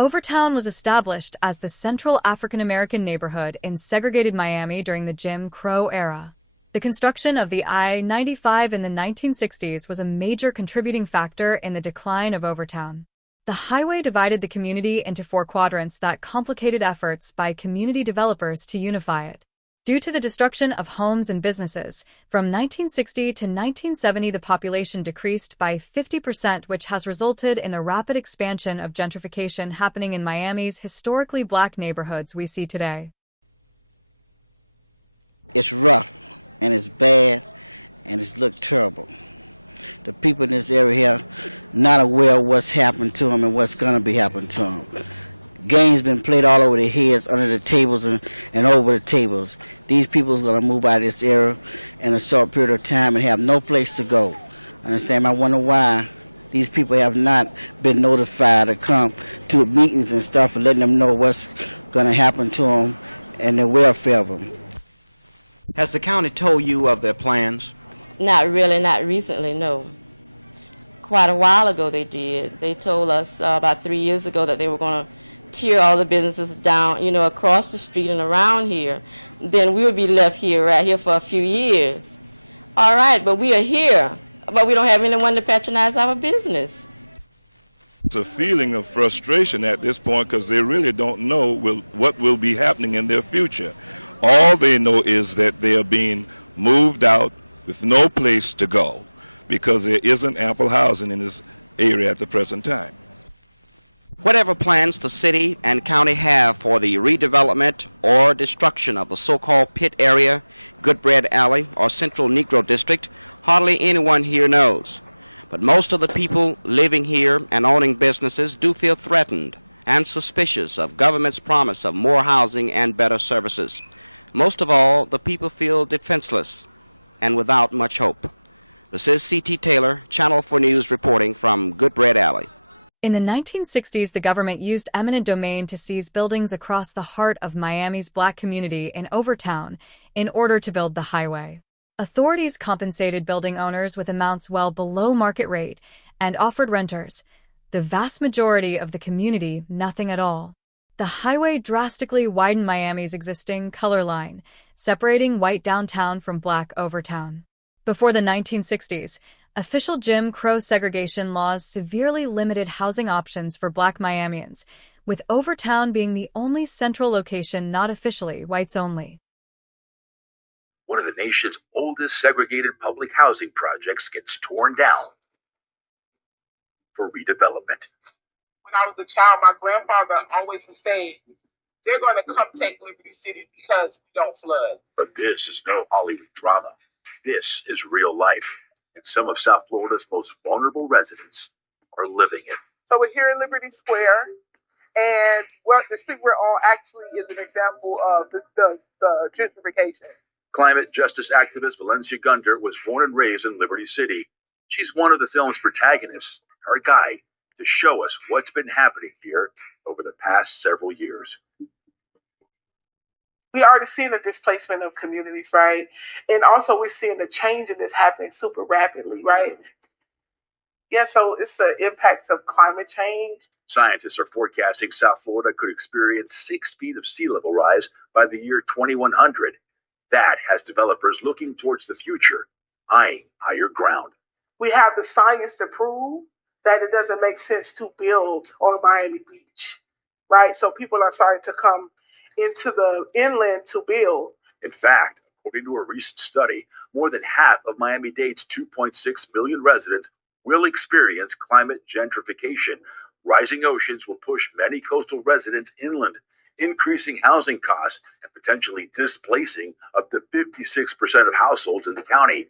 Overtown was established as the central African-American neighborhood in segregated Miami during the Jim Crow era. The construction of the I-95 in the 1960s was a major contributing factor in the decline of Overtown. The highway divided the community into four quadrants that complicated efforts by community developers to unify it. Due to the destruction of homes and businesses, from 1960 to 1970 the population decreased by 50%, which has resulted in the rapid expansion of gentrification happening in Miami's historically black neighborhoods we see today. It's rough, and it's bad, and it's looked terrible. The people in this area here not aware of what's happened to them and what's going to be happening to them. Games been played all over their heads, under the tables and over the tables. These people are going to move out of this area in a short period of time and have no place to go. Understand? I wonder why these people have not been notified to come to meetings and stuff and letting them know what's going to happen to them and the welfare of them. Has the county told you of their plans? Not really, not recently, no. Quite a while ago they did. They told us about 3 years ago that they were going to tear all the businesses down, across the street and around here. Then we would be left here, right here for a few years. All right, but we are here, but we don't have anyone to patronize our business. It's a feeling of frustration at this point because they really don't know what will be happening in their future. All they know is that they are being moved out with no place to go because there isn't ample housing in this area at the present time. Whatever plans the city and county have for the redevelopment or destruction of the so-called pit area, Goodbread Alley, or Central Negro District, hardly anyone here knows. But most of the people living here and owning businesses do feel threatened and suspicious of government's promise of more housing and better services. Most of all, the people feel defenseless and without much hope. This is C.T. Taylor, Channel 4 News reporting from Goodbread Alley. In the 1960s, the government used eminent domain to seize buildings across the heart of Miami's black community in Overtown in order to build the highway. Authorities compensated building owners with amounts well below market rate and offered renters, the vast majority of the community, nothing at all. The highway drastically widened Miami's existing color line, separating white downtown from black Overtown. Before the 1960s, official Jim Crow segregation laws severely limited housing options for black Miamians, with Overtown being the only central location not officially whites only. One of the nation's oldest segregated public housing projects gets torn down for redevelopment. When I was a child, my grandfather always would say, they're going to come take Liberty City because we don't flood. But this is no Hollywood drama. This is real life. And some of South Florida's most vulnerable residents are living it. So we're here in Liberty Square, and the street we're on actually is an example of the gentrification. Climate justice activist Valencia Gunder was born and raised in Liberty City. She's one of the film's protagonists, our guide, to show us what's been happening here over the past several years. We already seen the displacement of communities, right? And also we're seeing the change in this happening super rapidly, right? Yeah, so it's the impact of climate change. Scientists are forecasting South Florida could experience 6 feet of sea level rise by the year 2100. That has developers looking towards the future, eyeing higher ground. We have the science to prove that it doesn't make sense to build on Miami Beach, right? So people are starting to come into the inland to build. In fact, according to a recent study, more than half of Miami-Dade's 2.6 million residents will experience climate gentrification. Rising oceans will push many coastal residents inland, increasing housing costs and potentially displacing up to 56% of households in the county.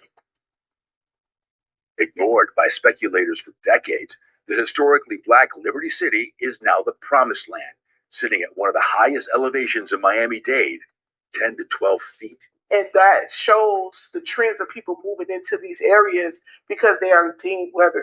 Ignored by speculators for decades, the historically black Liberty City is now the promised land, sitting at one of the highest elevations in Miami-Dade, 10 to 12 feet. And that shows the trends of people moving into these areas because they are deemed weather